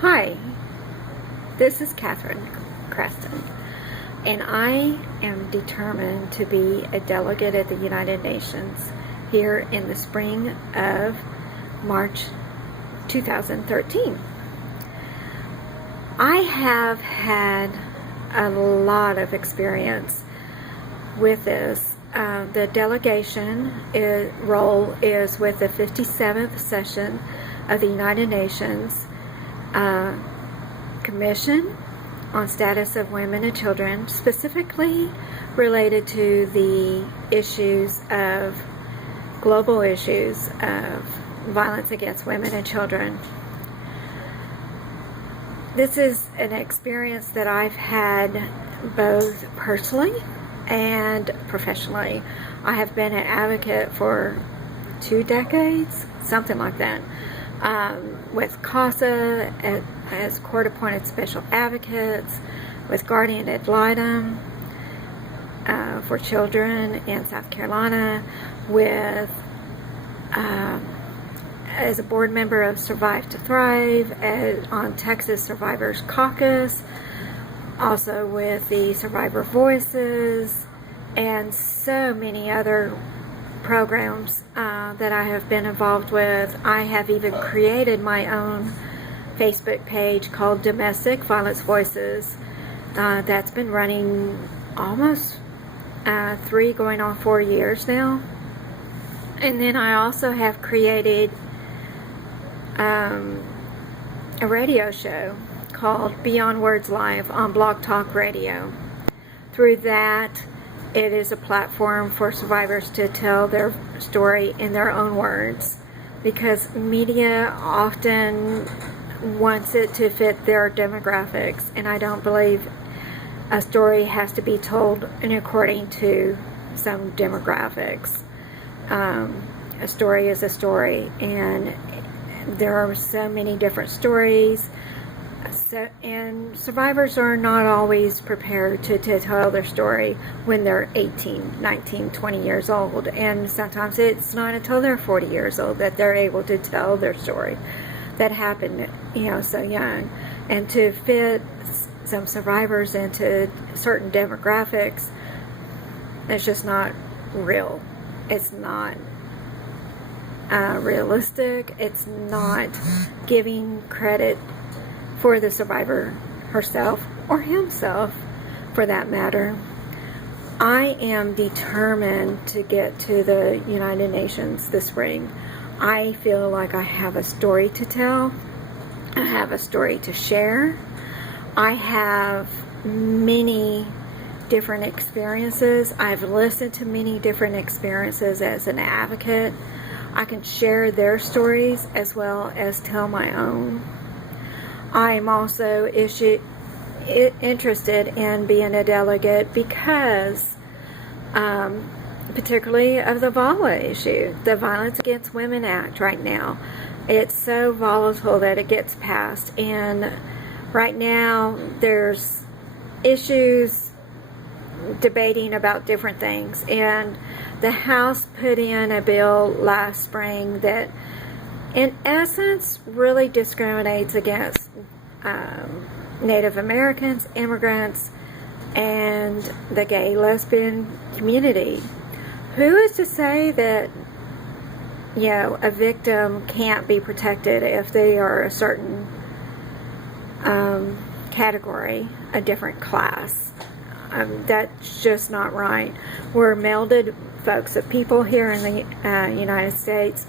Hi, this is Catherine Creston, and I am determined to be a delegate at the United Nations here in the spring of March 2013. I have had a lot of experience with this. The delegation role is with the 57th session of the United Nations Commission on Status of Women and Children, specifically related to the global issues of violence against women and children. This is an experience that I've had both personally and professionally. I have been an advocate for 2 decades, something like that, with CASA as court-appointed special advocates, with Guardian Ad Litem for children in South Carolina, as a board member of Survive to Thrive on Texas Survivors Caucus, also with the Survivor Voices, and so many other programs that I have been involved with. I have even created my own Facebook page called Domestic Violence Voices that's been running almost 3 going on 4 years now. And then I also have created a radio show called Beyond Words Live on Blog Talk Radio. Through that, it is a platform for survivors to tell their story in their own words, because media often wants it to fit their demographics, and I don't believe a story has to be told according to some demographics. A story is a story, and there are so many different stories. And survivors are not always prepared to tell their story when they're 18, 19, 20 years old. And sometimes it's not until they're 40 years old that they're able to tell their story that happened, so young. And to fit some survivors into certain demographics, it's just not real. It's not realistic. It's not giving credit for the survivor herself, or himself for that matter. I am determined to get to the United Nations this spring. I feel like I have a story to tell. I have a story to share. I have many different experiences. I've listened to many different experiences as an advocate. I can share their stories as well as tell my own. I'm also interested in being a delegate because, particularly of the VAWA issue, the Violence Against Women Act right now. It's so volatile that it gets passed, and right now there's issues debating about different things, and the House put in a bill last spring that in essence really discriminates against Native Americans, immigrants, and the gay, lesbian community. Who is to say that a victim can't be protected if they are a certain category, a different class? That's just not right. We're melded folks of people here in the United States,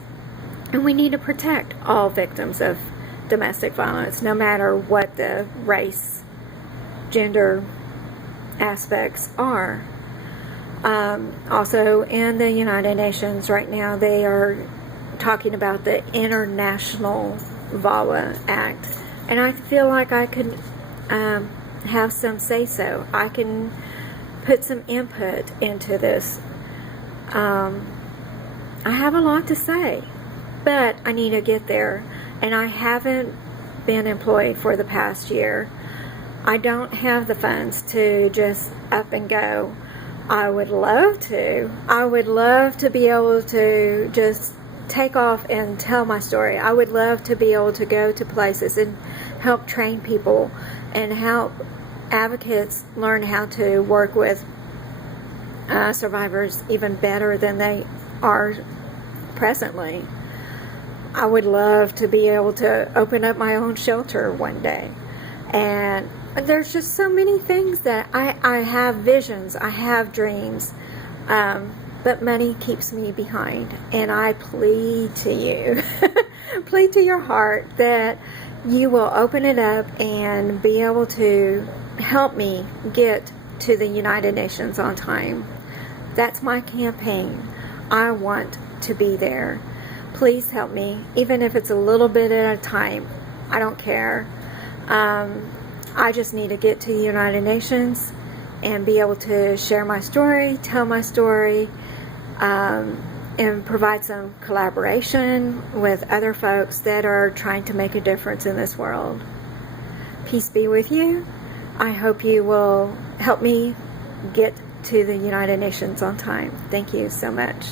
and we need to protect all victims of domestic violence, no matter what the race, gender aspects are. Also, in the United Nations right now, they are talking about the International VAWA Act, and I feel like I could have some say-so. I can put some input into this. I have a lot to say, but I need to get there, and I haven't been employed for the past year. I don't have the funds to just up and go. I would love to. I would love to be able to just take off and tell my story. I would love to be able to go to places and help train people and help advocates learn how to work with survivors even better than they are presently. I would love to be able to open up my own shelter one day. And there's just so many things that I have visions, I have dreams, but money keeps me behind. And I plead to you, plead to your heart that you will open it up and be able to help me get to the United Nations on time. That's my campaign. I want to be there. Please help me, even if it's a little bit at a time. I don't care. I just need to get to the United Nations and be able to share my story, tell my story, and provide some collaboration with other folks that are trying to make a difference in this world. Peace be with you. I hope you will help me get to the United Nations on time. Thank you so much.